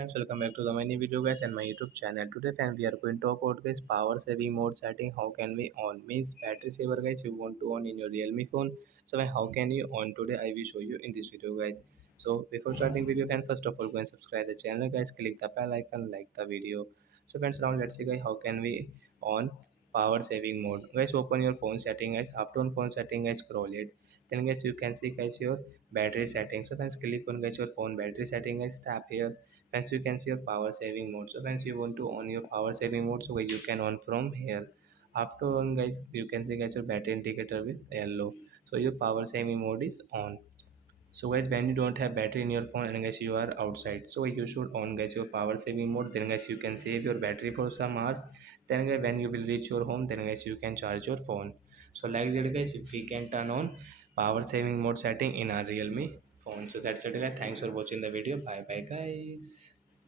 Friends, welcome back to the my new video guys and my YouTube channel. Today friend we are going to talk about guys power saving mode setting. How can we on means battery saver guys you want to on in your realme phone. So how can you on today I will show you in this video guys. So before starting video friend, first of all go and subscribe the channel guys, click the bell icon, like the video. So friends, now let's see guys how can we on power saving mode. Guys, open your phone setting guys. After on phone setting guys, scroll it. Then guys you can see guys your battery setting. So guys click on guys your phone battery setting guys, tap here. Hence you can see your power saving mode. So once you want to on your power saving mode, so guys you can on from here. After on guys you can see guys your battery indicator with yellow, so your power saving mode is on. So guys, when you don't have battery in your phone and guys you are outside, so you should on guys your power saving mode. Then guys you can save your battery for some hours. Then guys when you will reach your home, then guys you can charge your phone. So like that guys, we can turn on power saving mode setting in our realme phone. So that's it guys, thanks for watching the video. Bye bye guys.